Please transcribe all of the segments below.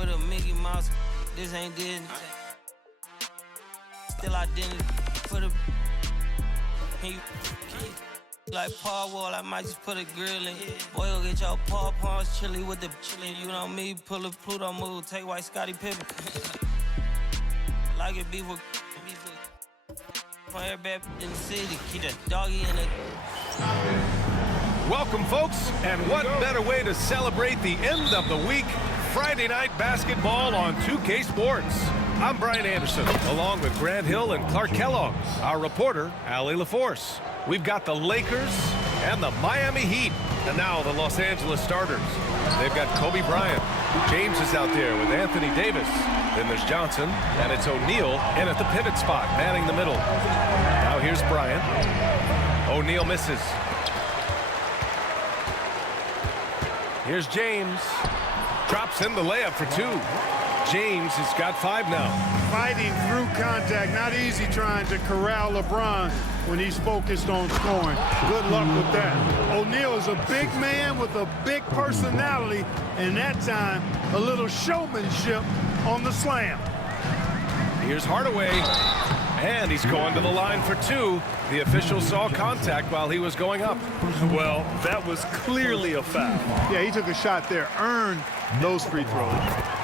With a Mickey Mouse, this ain't Disney. Still identity for the. Can you like Paul Wall? I might just put a grill in. Boy, go get your paw pawns chili with the chili. You know me, pull a Pluto move, take white Scottie Pippen. Like it beef with from everybody in the city. Keep that doggy in it. Welcome, folks, and what better way to celebrate the end of the week? Friday night basketball on 2K Sports. I'm Brian Anderson, along with Grant Hill and Clark Kellogg. Our reporter, Allie LaForce. We've got the Lakers and the Miami Heat, and now the Los Angeles starters. They've got Kobe Bryant. James is out there with Anthony Davis. Then there's Johnson, and it's O'Neal in at the pivot spot, manning the middle. Now here's Bryant. O'Neal misses. Here's James. Drops in the layup for two. James has got 5 now. Fighting through contact. Not easy trying to corral LeBron when he's focused on scoring. Good luck with that. O'Neal is a big man with a big personality, and that time, a little showmanship on the slam. Here's Hardaway, and he's going to the line for 2. The official saw contact while he was going up. Well, that was clearly a foul. Yeah, he took a shot there, earned those free throws.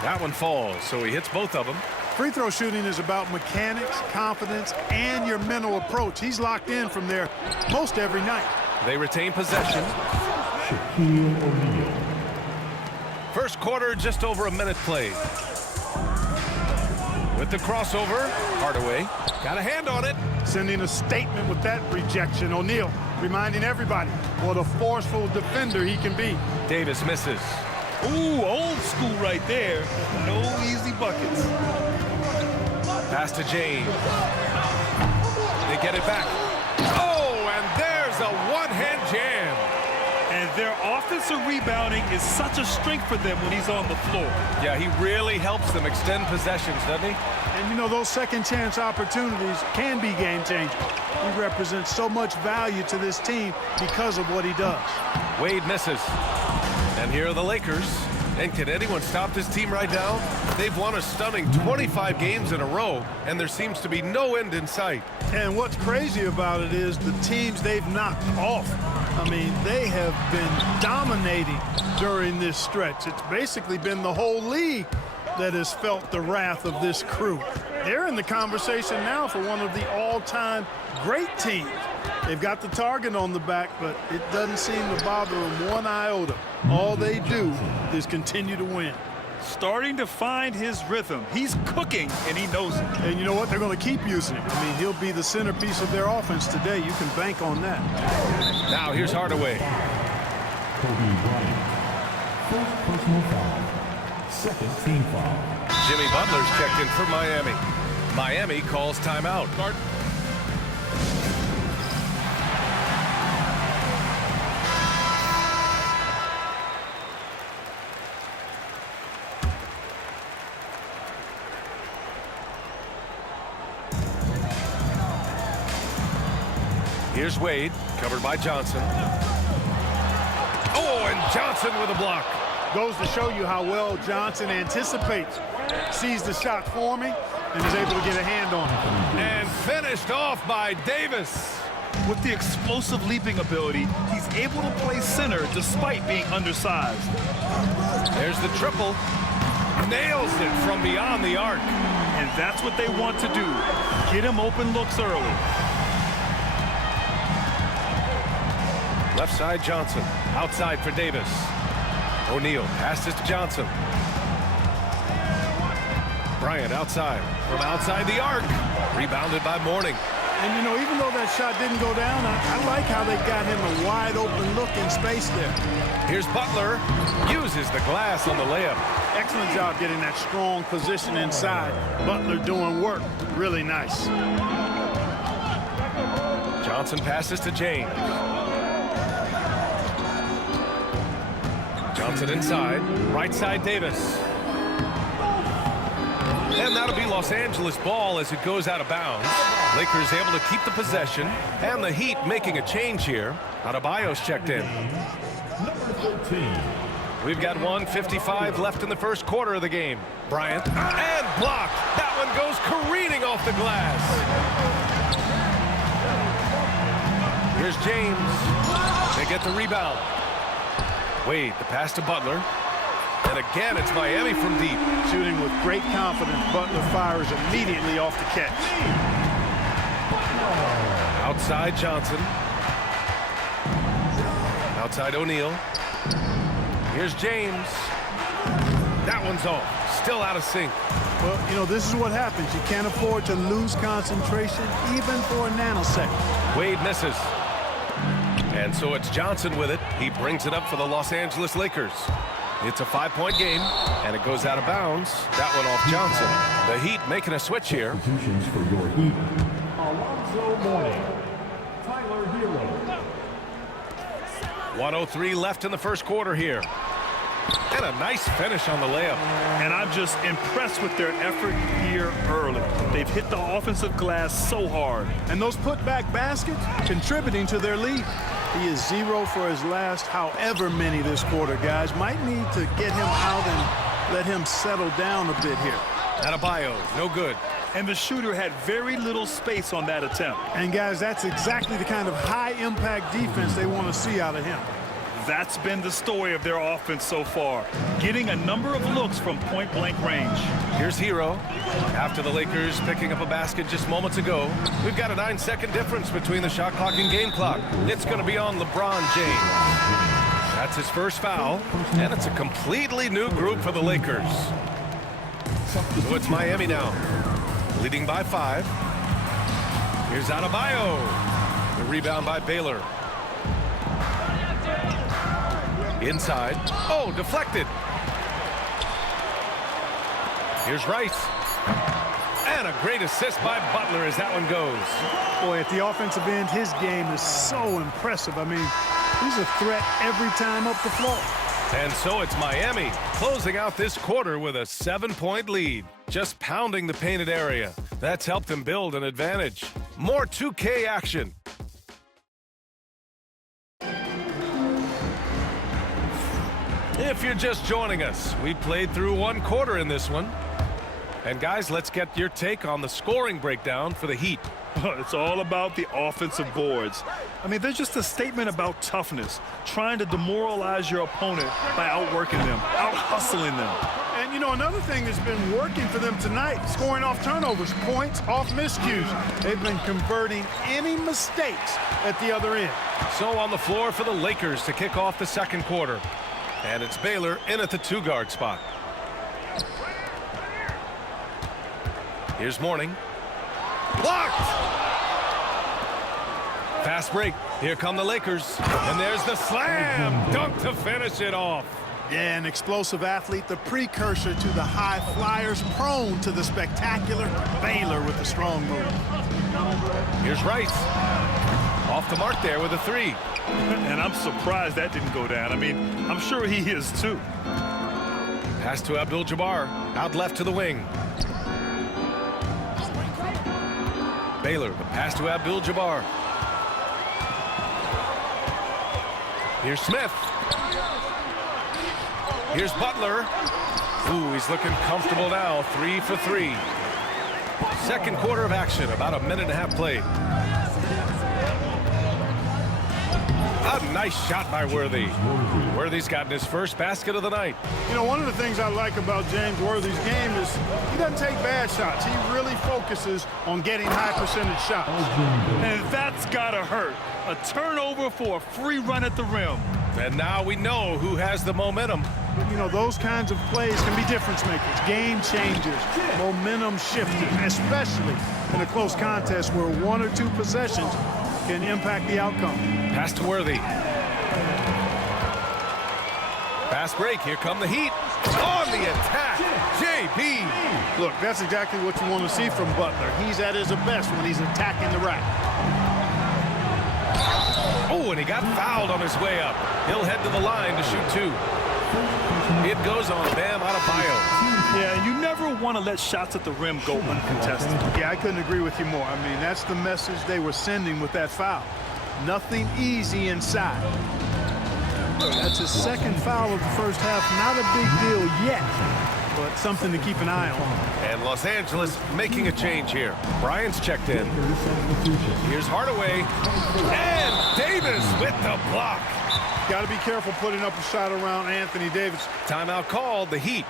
That one falls, so he hits both of them. Free throw shooting is about mechanics, confidence, and your mental approach. He's locked in from there most every night. They retain possession. Shaquille O'Neal. First quarter, just over a minute played. With the crossover, Hardaway got a hand on it. Sending a statement with that rejection. O'Neal reminding everybody what a forceful defender he can be. Davis misses. Ooh, old school right there. No easy buckets. Pass to James. They get it back. Oh, and there's a one-hand jam. And their offensive rebounding is such a strength for them when he's on the floor. Yeah, he really helps them extend possessions, doesn't he? And, you know, those second-chance opportunities can be game-changing. He represents so much value to this team because of what he does. Wade misses. And here are the Lakers. And can anyone stop this team right now? They've won a stunning 25 games in a row, and there seems to be no end in sight. And what's crazy about it is the teams they've knocked off. I mean, they have been dominating during this stretch. It's basically been the whole league that has felt the wrath of this crew. They're in the conversation now for one of the all-time great teams. They've got the target on the back, but it doesn't seem to bother them one iota. All they do is continue to win. Starting to find his rhythm. He's cooking, and he knows it. And you know what? They're going to keep using him. I mean, he'll be the centerpiece of their offense today. You can bank on that. Now here's Hardaway. Kobe Bryant. First personal foul. Second team foul. Jimmy Butler's checked in for Miami. Miami calls timeout. Here's Wade, covered by Johnson. Oh, and Johnson with a block. Goes to show you how well Johnson anticipates. Sees the shot forming and is able to get a hand on it. And finished off by Davis. With the explosive leaping ability, he's able to play center despite being undersized. There's the triple. Nails it from beyond the arc. And that's what they want to do. Get him open looks early. Left side, Johnson. Outside for Davis. O'Neal passes to Johnson. Bryant outside. From outside the arc. Rebounded by Mourning. And, you know, even though that shot didn't go down, I like how they got him a wide open look in space there. Here's Butler. Uses the glass on the layup. Excellent job getting that strong position inside. Butler doing work. Really nice. Johnson passes to James. Johnson inside. Right side, Davis. And that'll be Los Angeles ball as it goes out of bounds. Lakers able to keep the possession. And the Heat making a change here. Adebayo's checked in. Number 13. We've got 1:55 left in the first quarter of the game. Bryant, and blocked. That one goes careening off the glass. Here's James. They get the rebound. Wade, the pass to Butler. And again, it's Miami from deep. Shooting with great confidence, Butler fires immediately off the catch. Outside Johnson. Outside O'Neal. Here's James. That one's off. Still out of sync. Well, you know, this is what happens. You can't afford to lose concentration even for a nanosecond. Wade misses. And so it's Johnson with it. He brings it up for the Los Angeles Lakers. It's a 5-point game, and it goes out of bounds. That one off Johnson. The Heat making a switch here. Substitutions for your Heat. Alonzo Mourning. Tyler Hero. 1:03 left in the first quarter here. And a nice finish on the layup. And I'm just impressed with their effort here early. They've hit the offensive glass so hard. And those putback baskets contributing to their lead. He is 0 for his last however many this quarter, guys. Might need to get him out and let him settle down a bit here. Adebayo, no good. And the shooter had very little space on that attempt. And, guys, that's exactly the kind of high-impact defense they want to see out of him. That's been the story of their offense so far, getting a number of looks from point-blank range. Here's Hero. After the Lakers picking up a basket just moments ago, we've got a 9-second difference between the shot clock and game clock. It's going to be on LeBron James. That's his first foul, and it's a completely new group for the Lakers. So it's Miami now, leading by 5. Here's Adebayo. The rebound by Baylor. Inside. Oh, deflected. Here's Rice. And a great assist by Butler as that one goes. Boy, at the offensive end, his game is so impressive. I mean, he's a threat every time up the floor. And so it's Miami closing out this quarter with a 7-point lead. Just pounding the painted area. That's helped them build an advantage. More 2K action. If you're just joining us, we played through 1 quarter in this one. And guys, let's get your take on the scoring breakdown for the Heat. It's all about the offensive boards. I mean, they're just a statement about toughness, trying to demoralize your opponent by outworking them, out-hustling them. And, you know, another thing that's been working for them tonight, scoring off turnovers, points off miscues. They've been converting any mistakes at the other end. So on the floor for the Lakers to kick off the second quarter. And it's Baylor in at the 2-guard spot. Here's Mourning. Blocked! Fast break. Here come the Lakers. And there's the slam dunk to finish it off. Yeah, an explosive athlete, the precursor to the high flyers, prone to the spectacular. Baylor with a strong move. Here's Rice. Off the mark there with a 3. And I'm surprised that didn't go down. I mean, I'm sure he is too. Pass to Abdul Jabbar. Out left to the wing. Baylor, the pass to Abdul Jabbar. Here's Smith. Here's Butler. Ooh, he's looking comfortable now. 3 for 3. Second quarter of action, about a minute and a half played. A nice shot by Worthy. Worthy's gotten his first basket of the night. You know, one of the things I like about James Worthy's game is he doesn't take bad shots. He really focuses on getting high percentage shots. And that's gotta hurt. A turnover for a free run at the rim. And now we know who has the momentum. You know, those kinds of plays can be difference makers, game changers, momentum shifters, especially in a close contest where 1 or 2 possessions can impact the outcome. Pass to Worthy. Fast break. Here come the Heat. On the attack. JB. Look, that's exactly what you want to see from Butler. He's at his best when he's attacking the rack. Oh, and he got fouled on his way up. He'll head to the line to shoot 2. It goes on Bam Adebayo. Yeah, you never want to let shots at the rim go uncontested. Yeah, I couldn't agree with you more. I mean, that's the message they were sending with that foul. Nothing easy inside. That's his second foul of the first half. Not a big deal yet, but something to keep an eye on. And Los Angeles making a change here. Bryant's checked in. Here's Hardaway. And Davis with the block. Got to be careful putting up a shot around Anthony Davis. Timeout called, the Heat.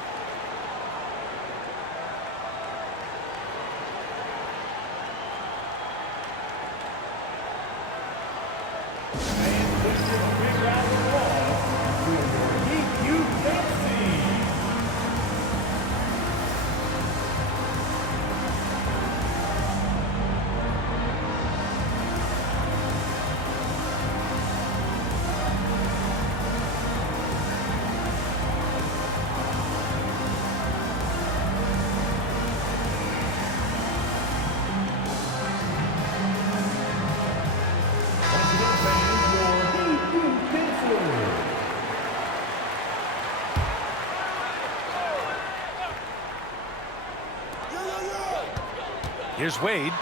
Here's Wade.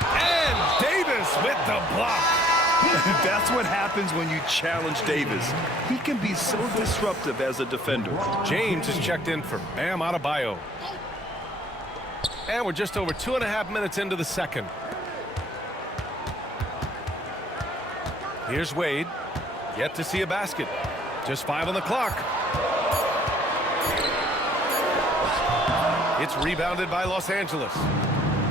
And Davis with the block. That's what happens when you challenge Davis. He can be so disruptive as a defender. James is checked in for Bam Adebayo. And we're just over 2.5 minutes into the second. Here's Wade. Yet to see a basket. Just 5 on the clock. It's rebounded by Los Angeles.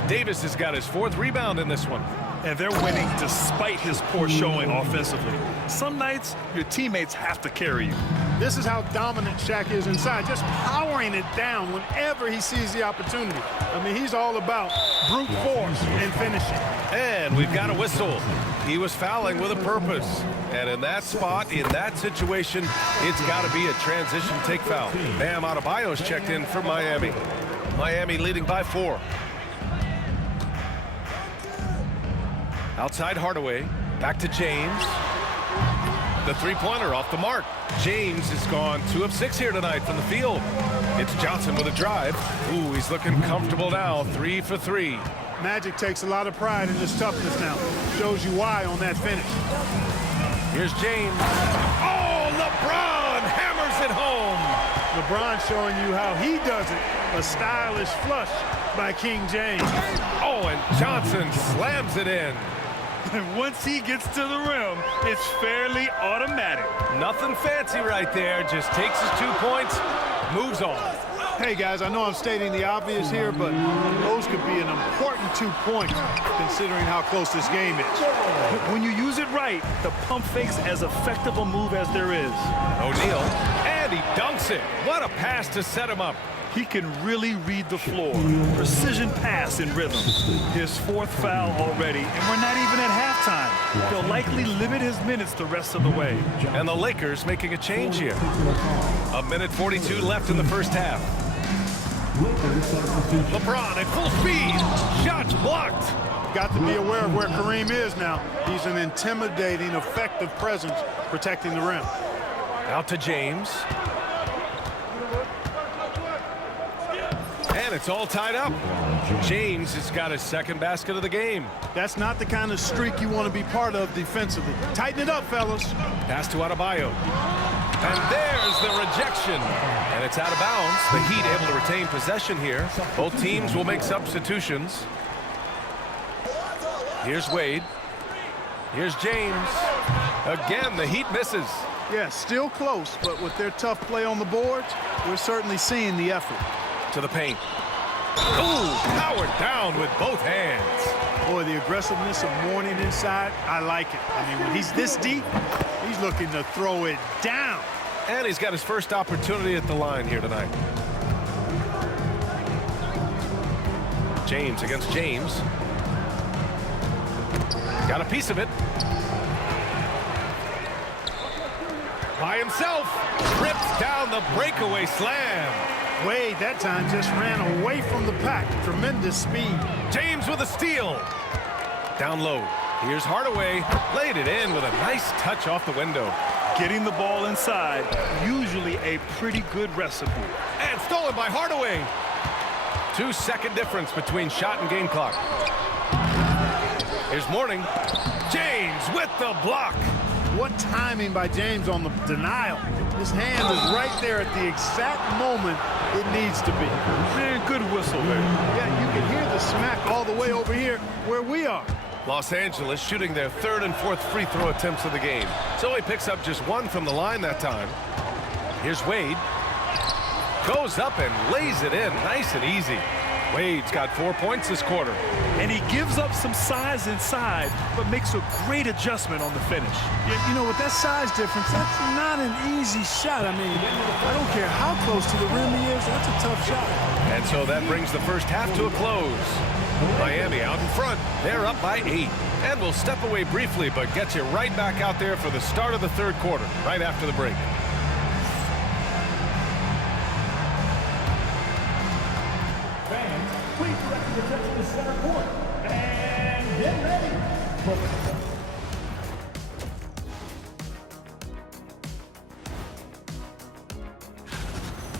Davis has got his 4th rebound in this one. And they're winning despite his poor showing offensively. Some nights, your teammates have to carry you. This is how dominant Shaq is inside, just powering it down whenever he sees the opportunity. I mean, he's all about brute force and finishing. And we've got a whistle. He was fouling with a purpose. And in that spot, in that situation, it's got to be a transition take foul. Bam Adebayo's checked in for Miami. Miami leading by 4. Outside Hardaway, back to James. The three-pointer off the mark. James has gone 2 of 6 here tonight from the field. It's Johnson with a drive. Ooh, he's looking comfortable now, 3 for 3. Magic takes a lot of pride in his toughness now. Shows you why on that finish. Here's James. Oh, LeBron hammers it home. LeBron showing you how he does it. A stylish flush by King James. Oh, and Johnson slams it in. And once he gets to the rim, it's fairly automatic. Nothing fancy right there. Just takes his 2 points, moves on. Hey, guys, I know I'm stating the obvious here, but those could be an important 2 points considering how close this game is. When you use it right, the pump fake's as effective a move as there is. O'Neal, and he dunks it. What a pass to set him up. He can really read the floor. Precision pass in rhythm. His 4th foul already, and we're not even at halftime. He'll likely limit his minutes the rest of the way. And the Lakers making a change here. 1:42 left in the first half. LeBron at full speed. Shots blocked. Got to be aware of where Kareem is now. He's an intimidating, effective presence protecting the rim. Out to James. And it's all tied up. James has got his 2nd basket of the game. That's not the kind of streak you want to be part of defensively. Tighten it up, fellas. Pass to Adebayo. And there's the rejection. And it's out of bounds. The Heat able to retain possession here. Both teams will make substitutions. Here's Wade. Here's James. Again, the Heat misses. Yeah, still close, but with their tough play on the boards, we're certainly seeing the effort. To the paint. Ooh, powered down with both hands. Boy, the aggressiveness of Mourning inside, I like it. I mean, when he's this deep, he's looking to throw it down. And he's got his first opportunity at the line here tonight. James against James. Got a piece of it. By himself. Rips down the breakaway slam. Wade that time just ran away from the pack. Tremendous speed. James with a steal. Down low. Here's Hardaway. Laid it in with a nice touch off the window. Getting the ball inside, usually a pretty good recipe. And stolen by Hardaway. 2-second difference between shot and game clock. Here's Mourning. James with the block. What timing by James on the denial. His hand is right there at the exact moment it needs to be. Man, good whistle there. Yeah, you can hear the smack all the way over here where we are. Los Angeles shooting their third and fourth free throw attempts of the game. So he picks up just one from the line that time. Here's Wade. Goes up and lays it in nice and easy. Wade's got 4 points this quarter. And he gives up some size inside, but makes a great adjustment on the finish. Yeah, you know, with that size difference, that's not an easy shot. I mean, I don't care how close to the rim he is, that's a tough shot. And so that brings the first half to a close. Miami out in front. They're up by 8. And we'll step away briefly, but get you right back out there for the start of the third quarter, right after the break. Fans, please direct your attention to center court. And get ready.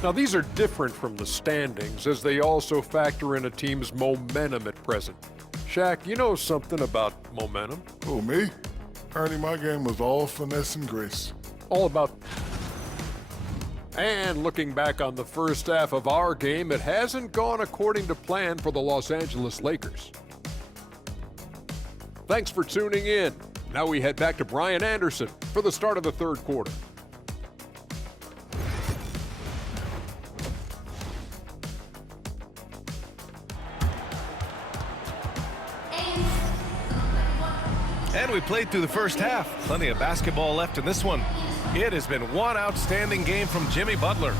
Now, these are different from the standings, as they also factor in a team's momentum at present. Shaq, you know something about momentum. Who, me? Ernie, my game was all finesse and grace. All about... And looking back on the first half of our game, it hasn't gone according to plan for the Los Angeles Lakers. Thanks for tuning in. Now we head back to Brian Anderson for the start of the third quarter. And we played through the first half. Plenty of basketball left in this one. It has been one outstanding game from Jimmy Butler.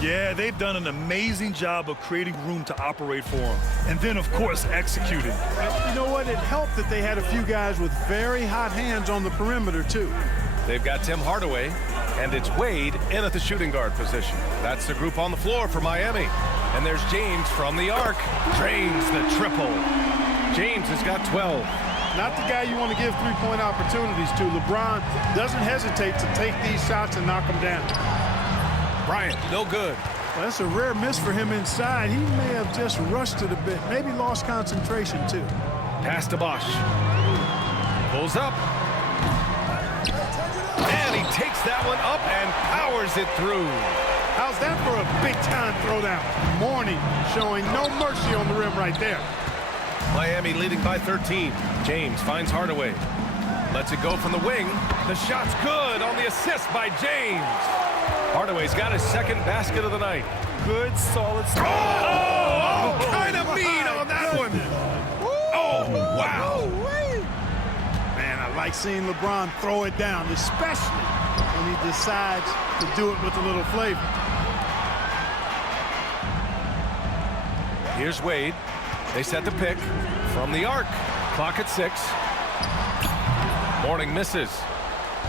Yeah, they've done an amazing job of creating room to operate for him. And then, of course, executing. You know what? It helped that they had a few guys with very hot hands on the perimeter, too. They've got Tim Hardaway, and it's Wade in at the shooting guard position. That's the group on the floor for Miami. And there's James from the arc. Drains the triple. James has got 12. Not the guy you want to give three-point opportunities to. LeBron doesn't hesitate to take these shots and knock them down. Bryant, no good. Well, that's a rare miss for him inside. He may have just rushed it a bit, maybe lost concentration too. Pass to Bosch. Pulls up. And he takes that one up and powers it through. How's that for a big-time throwdown? Mourning showing no mercy on the rim right there. Miami leading by 13. James finds Hardaway. Lets it go from the wing. The shot's good on the assist by James. Hardaway's got his second basket of the night. Good, solid start. Oh, kind of mean on that one. Oh, wow. Man, I like seeing LeBron throw it down, especially when he decides to do it with a little flavor. Here's Wade. They set the pick from the arc. Clock at 6. Mourning misses.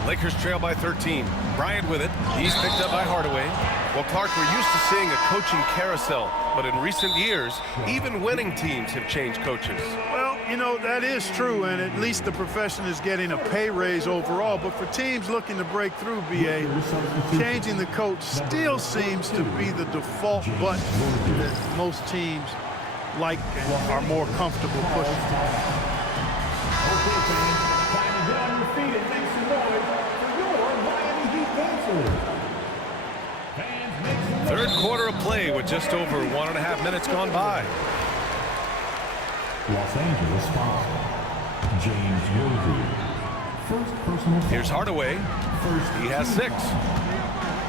Lakers trail by 13. Bryant with it. He's picked up by Hardaway. Well, Clark, we're used to seeing a coaching carousel, but in recent years, even winning teams have changed coaches. Well, you know, that is true, and at least the profession is getting a pay raise overall. But for teams looking to break through, BA, changing the coach still seems to be the default button that most teams like and are more comfortable pushing. Okay, fans, time to get on your feet and make some noise for your Miami Heat dancers. Fans, make some noise. Third quarter of play with just over 1.5 minutes gone by. Los Angeles foul. James Worthy. First personal foul. Here's Hardaway. He has 6.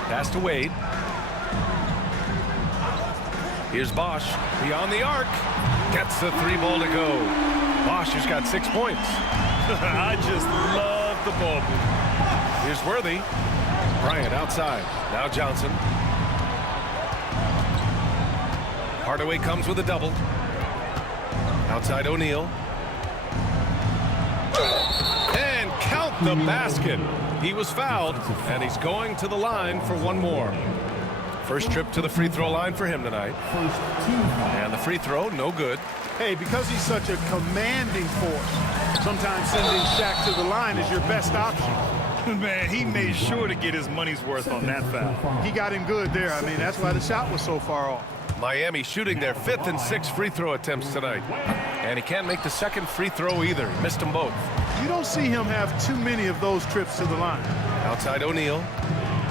Pass to Wade. Here's Bosch beyond the arc. Gets the 3 ball to go. Bosch has got 6 points. I just love the ball movement. Here's Worthy. Bryant outside. Now Johnson. Hardaway comes with a double. Outside O'Neal. And count the basket. He was fouled, and he's going to the line for one more. First trip to the free throw line for him tonight. And the free throw, no good. Hey, because he's such a commanding force, sometimes sending Shaq to the line is your best option. Man, he made sure to get his money's worth on that foul. He got him good there. I mean, that's why the shot was so far off. Miami shooting their 5th and 6th free throw attempts tonight. And he can't make the second free throw either. He missed them both. You don't see him have too many of those trips to the line. Outside O'Neal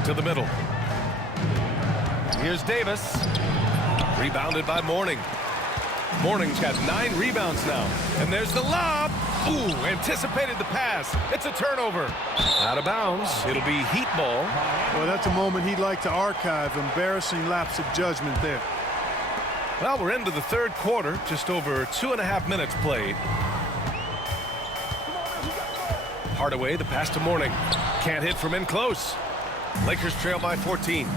to the middle. Here's Davis. Rebounded by Mourning. Mourning's got 9 rebounds now. And there's the lob. Ooh, anticipated the pass. It's a turnover. Out of bounds. It'll be Heat ball. Well, that's a moment he'd like to archive. Embarrassing lapse of judgment there. Well, we're into the third quarter. Just over 2.5 minutes played. Hardaway, the pass to Mourning. Can't hit from in close. Lakers trail by 14.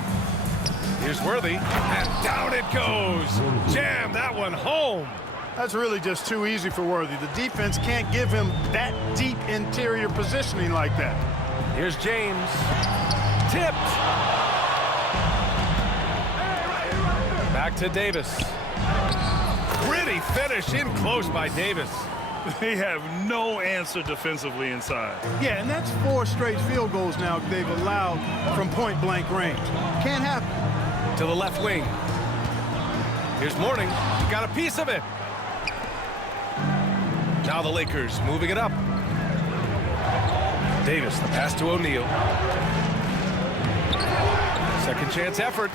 Here's Worthy, and down it goes. Jam that one home. That's really just too easy for Worthy. The defense can't give him that deep interior positioning like that. Here's James. Tipped. Back to Davis. Gritty finish in close by Davis. They have no answer defensively inside. Yeah, and that's 4 straight field goals now they've allowed from point-blank range. Can't happen. To the left wing. Here's Mourning. He got a piece of it. Now the Lakers moving it up. Davis, the pass to O'Neal. Second chance effort.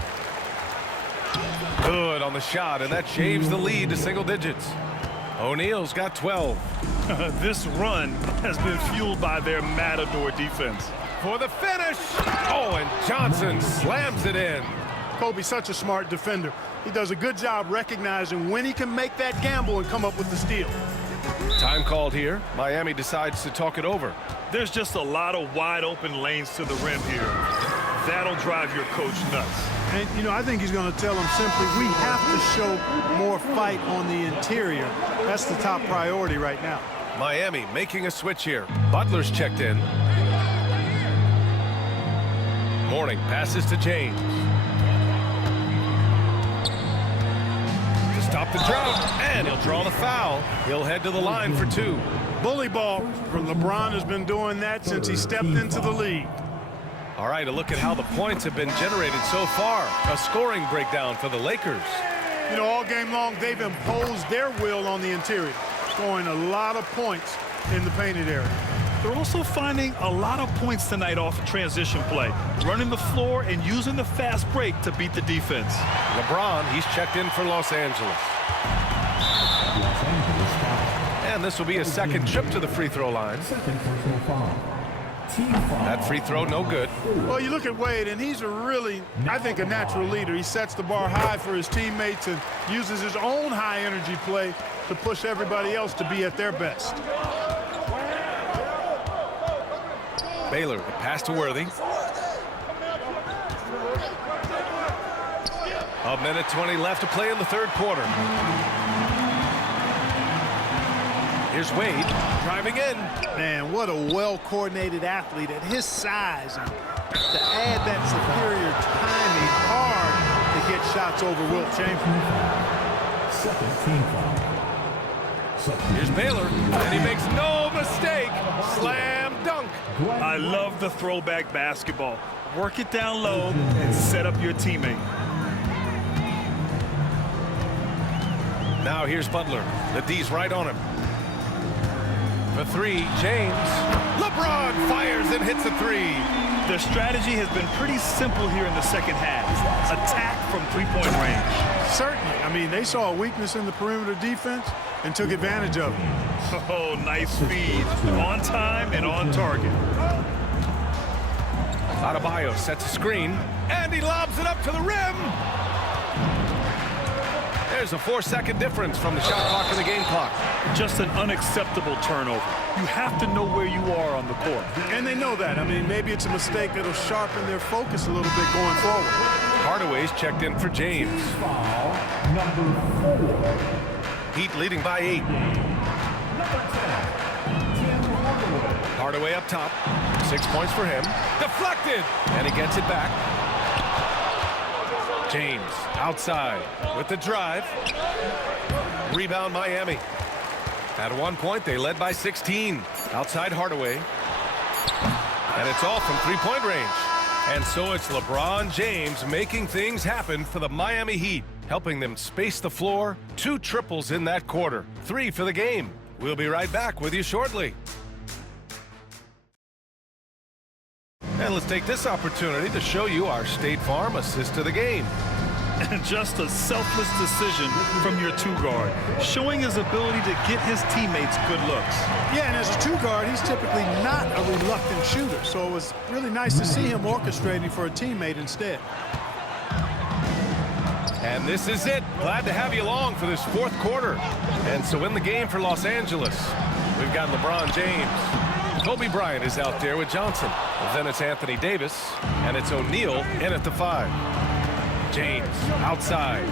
Good on the shot, and that shaves the lead to single digits. O'Neal's got 12. This run has been fueled by their Matador defense. For the finish. Oh, and Johnson slams it in. Kobe's such a smart defender. He does a good job recognizing when he can make that gamble and come up with the steal. Time called here. Miami decides to talk it over. There's just a lot of wide open lanes to the rim here. That'll drive your coach nuts. And, you know, I think he's going to tell him simply, we have to show more fight on the interior. That's the top priority right now. Miami making a switch here. Butler's checked in. Mourning passes to James. To stop the drought, and he'll draw the foul. He'll head to the line for 2. Bully ball. LeBron has been doing that since he stepped into the league. All right, a look at how the points have been generated so far. A scoring breakdown for the Lakers. You know, all game long, they've imposed their will on the interior, scoring a lot of points in the painted area. They're also finding a lot of points tonight off of transition play, running the floor and using the fast break to beat the defense. LeBron, he's checked in for Los Angeles. And this will be a second trip to the free throw line. That free throw, no good. Well, you look at Wade, and he's a really, I think, a natural leader. He sets the bar high for his teammates and uses his own high-energy play to push everybody else to be at their best. Baylor, the pass to Worthy. A minute 20 left to play in the third quarter. Here's Wade driving in. Man, what a well-coordinated athlete at his size. And to add that superior timing, hard to get shots over Wilt Chamberlain. Here's Baylor, and he makes no mistake. Slam dunk. I love the throwback basketball. Work it down low and set up your teammate. Now here's Butler. The D's right on him. For 3, James. LeBron fires and hits a 3. Their strategy has been pretty simple here in the second half. Attack from three-point range. Certainly. I mean, they saw a weakness in the perimeter defense and took advantage of it. Oh, nice feed. On time and on target. Adebayo sets a screen, and he lobs it up to the rim. There's a 4-second difference from the shot clock and the game clock. Just an unacceptable turnover. You have to know where you are on the court. And they know that. I mean, maybe it's a mistake that'll sharpen their focus a little bit going forward. Hardaway's checked in for James. Foul number 4. Heat leading by 8. Hardaway up top. 6 points for him. Deflected! And he gets it back. James outside with the drive. Rebound Miami. At one point, they led by 16. Outside Hardaway. And it's all from three-point range. And so it's LeBron James making things happen for the Miami Heat, helping them space the floor. 2 triples in that quarter. 3 for the game. We'll be right back with you shortly. And let's take this opportunity to show you our State Farm assist of the game. And just a selfless decision from your two-guard, showing his ability to get his teammates good looks. Yeah, and as a two-guard, he's typically not a reluctant shooter, so it was really nice to see him orchestrating for a teammate instead. And this is it. Glad to have you along for this fourth quarter. And so in the game for Los Angeles, we've got LeBron James. Kobe Bryant is out there with Johnson. Then it's Anthony Davis, and it's O'Neal in at the 5. James outside.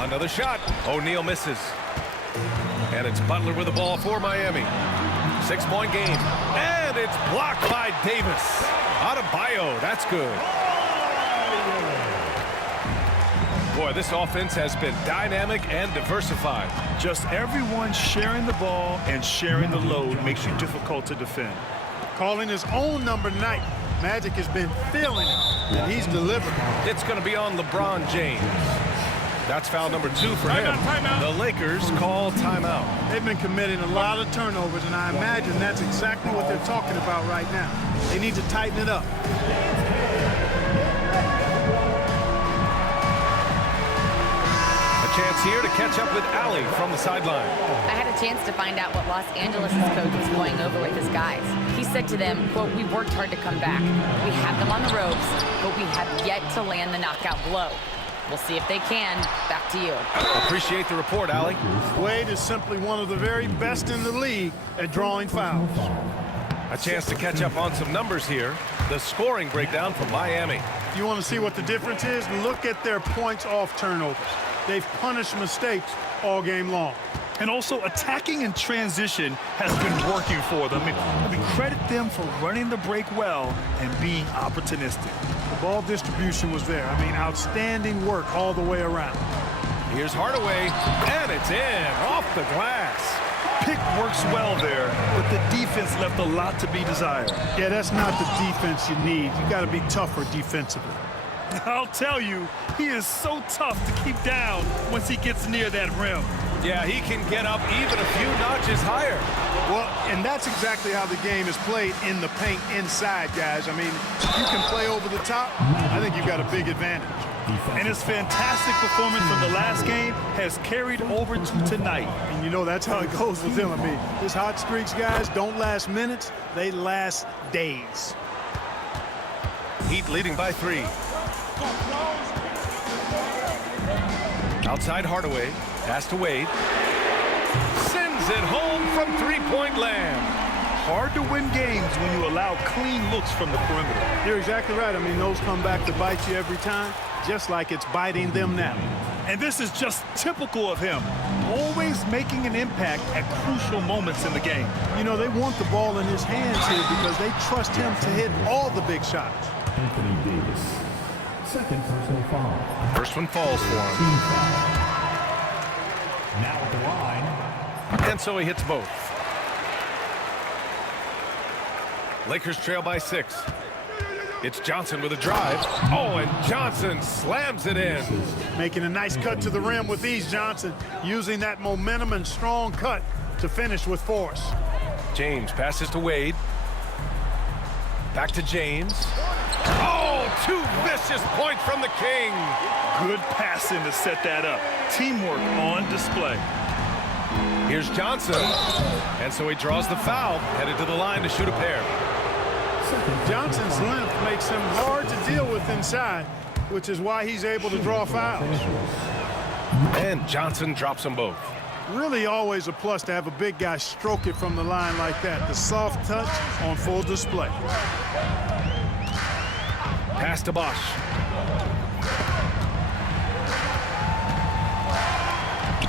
Another shot. O'Neal misses. And it's Butler with the ball for Miami. 6-point game. And it's blocked by Davis. Adebayo, that's good. Boy, this offense has been dynamic and diversified. Just everyone sharing the ball and sharing the load makes you difficult to defend. Calling his own number 9. Magic has been feeling it, and he's delivered. It's going to be on LeBron James. That's foul number 2 for him. The Lakers call timeout. They've been committing a lot of turnovers, and I imagine that's exactly what they're talking about right now. They need to tighten it up. Chance here to catch up with Allie from the sideline. I had a chance to find out what Los Angeles' coach was going over with his guys. He said to them, quote, "We worked hard to come back. We have them on the ropes, but we have yet to land the knockout blow. We'll see if they can." Back to you. Appreciate the report, Allie. Wade is simply one of the very best in the league at drawing fouls. A chance to catch up on some numbers here. The scoring breakdown from Miami. You want to see what the difference is? Look at their points off turnovers. They've punished mistakes all game long. And also attacking in transition has been working for them. I mean, credit them for running the break well and being opportunistic. The ball distribution was there. I mean, outstanding work all the way around. Here's Hardaway, and it's in, off the glass. Pick works well there, but the defense left a lot to be desired. Yeah, that's not the defense you need. You got to be tougher defensively. I'll tell you, he is so tough to keep down once he gets near that rim. Yeah, he can get up even a few notches higher. Well, and that's exactly how the game is played in the paint inside, guys. I mean, if you can play over the top, I think you've got a big advantage. And his fantastic performance from the last game has carried over to tonight. And you know that's how it goes with him. I mean, his hot streaks, guys, don't last minutes. They last days. Heat leading by 3. Outside Hardaway. Pass to Wade. Sends it home from three-point land. Hard to win games when you allow clean looks from the perimeter. You're exactly right. I mean, those come back to bite you every time, just like it's biting them now. And this is just typical of him, always making an impact at crucial moments in the game. You know, they want the ball in his hands here because they trust him to hit all the big shots. Anthony Davis. Second personal foul. First one falls for him. Team foul. Now at the line. And so he hits both. Lakers trail by 6. It's Johnson with a drive. Oh, and Johnson slams it in. Making a nice cut to the rim with ease, Johnson. Using that momentum and strong cut to finish with force. James passes to Wade. Back to James. Oh, 2 vicious points from the King. Good passing to set that up. Teamwork on display. Here's Johnson. And so he draws the foul, headed to the line to shoot a pair. Johnson's length makes him hard to deal with inside, which is why he's able to draw fouls. And Johnson drops them both. Really always a plus to have a big guy stroke it from the line like that. The soft touch on full display. Pass to Bosch.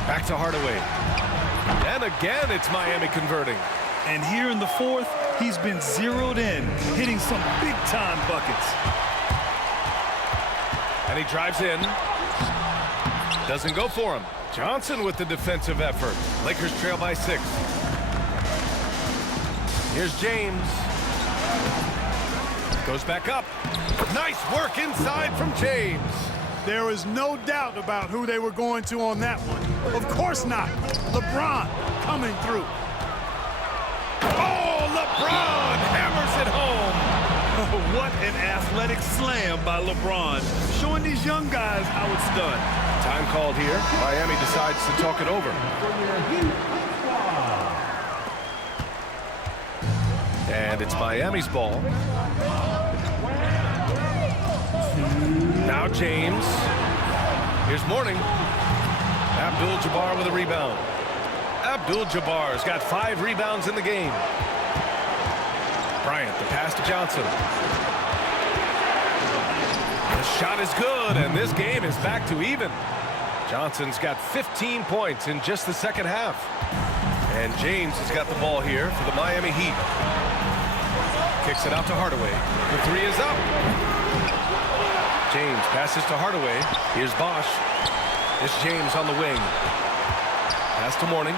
Back to Hardaway. And again, it's Miami converting. And here in the fourth, he's been zeroed in, hitting some big-time buckets. And he drives in. Doesn't go for him. Johnson with the defensive effort. Lakers trail by 6. Here's James. Goes back up. Nice work inside from James. There is no doubt about who they were going to on that one. Of course not. LeBron coming through. Oh, LeBron hammers it home. What an athletic slam by LeBron, showing these young guys how it's done. Time called here. Miami decides to talk it over. And it's Miami's ball. Now James. Here's Mourning. Abdul Jabbar with a rebound. Abdul Jabbar's got 5 rebounds in the game. Bryant, the pass to Johnson. The shot is good, and this game is back to even. Johnson's got 15 points in just the second half. And James has got the ball here for the Miami Heat. Kicks it out to Hardaway. The 3 is up. James passes to Hardaway. Here's Bosch. It's James on the wing. Pass to Mourning.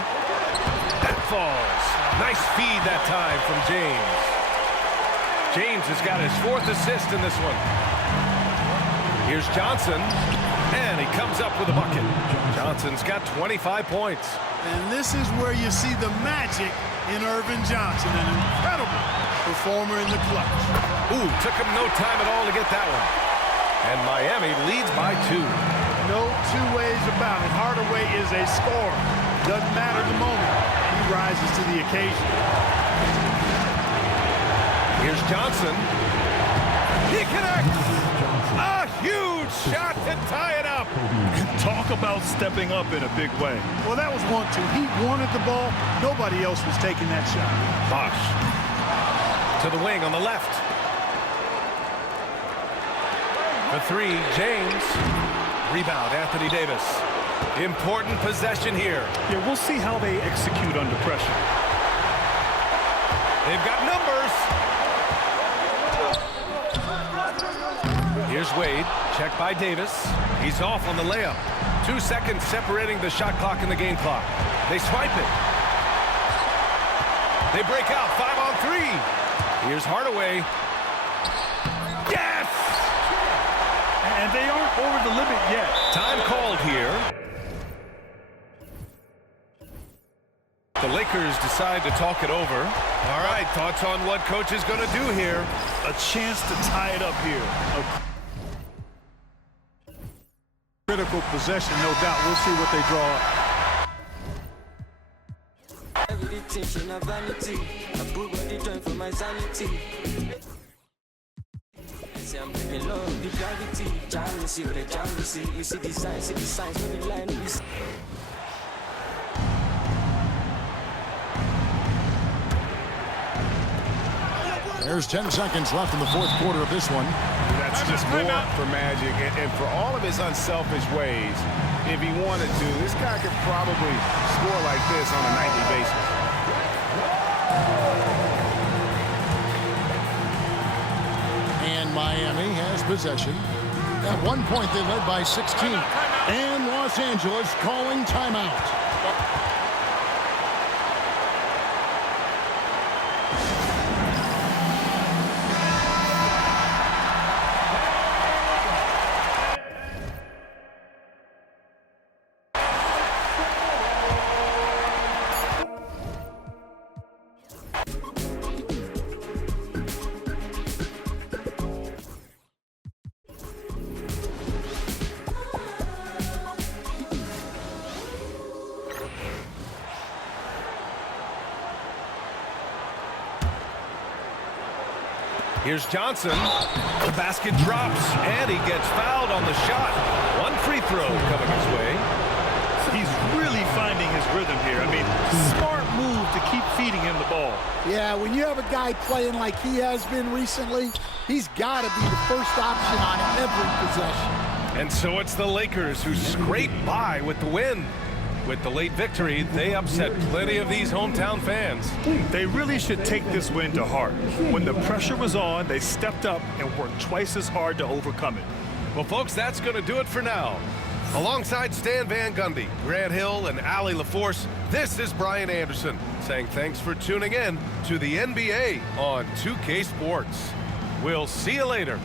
That falls. Nice feed that time from James. James has got his 4th assist in this one. Here's Johnson, and he comes up with a bucket. Johnson's got 25 points. And this is where you see the magic in Irvin Johnson, an incredible performer in the clutch. Ooh, took him no time at all to get that one. And Miami leads by 2. No two ways about it. Hardaway is a scorer. Doesn't matter the moment. He rises to the occasion. Here's Johnson. He connects. A huge shot to tie it up. Talk about stepping up in a big way. Well, that was 1-2. He wanted the ball. Nobody else was taking that shot. Bosch to the wing on the left. The 3, James. Rebound, Anthony Davis. Important possession here. Yeah, we'll see how they execute under pressure. They've got numbers. Here's Wade. Check by Davis. He's off on the layup. 2 seconds separating the shot clock and the game clock. They swipe it. They break out. 5 on 3. Here's Hardaway. Yes! And they aren't over the limit yet. Time called here. The Lakers decide to talk it over. All right, thoughts on what coach is going to do here? A chance to tie it up here. Critical possession, no doubt. We'll see what they draw up. There's 10 seconds left in the 4th quarter of this one. That's just more for Magic, and for all of his unselfish ways, if he wanted to, this guy could probably score like this on a nightly basis. And Miami has possession. At one point, they led by 16. And Los Angeles calling timeout. Here's Johnson. The basket drops, and he gets fouled on the shot. 1 free throw coming his way. He's really finding his rhythm here. I mean, smart move to keep feeding him the ball. Yeah, when you have a guy playing like he has been recently, he's got to be the first option on every possession. And so it's the Lakers who scrape by with the win. With the late victory, they upset plenty of these hometown fans. They really should take this win to heart. When the pressure was on, they stepped up and worked twice as hard to overcome it. Well, folks, that's going to do it for now. Alongside Stan Van Gundy, Grant Hill, and Allie LaForce, this is Brian Anderson saying thanks for tuning in to the NBA on 2K Sports. We'll see you later.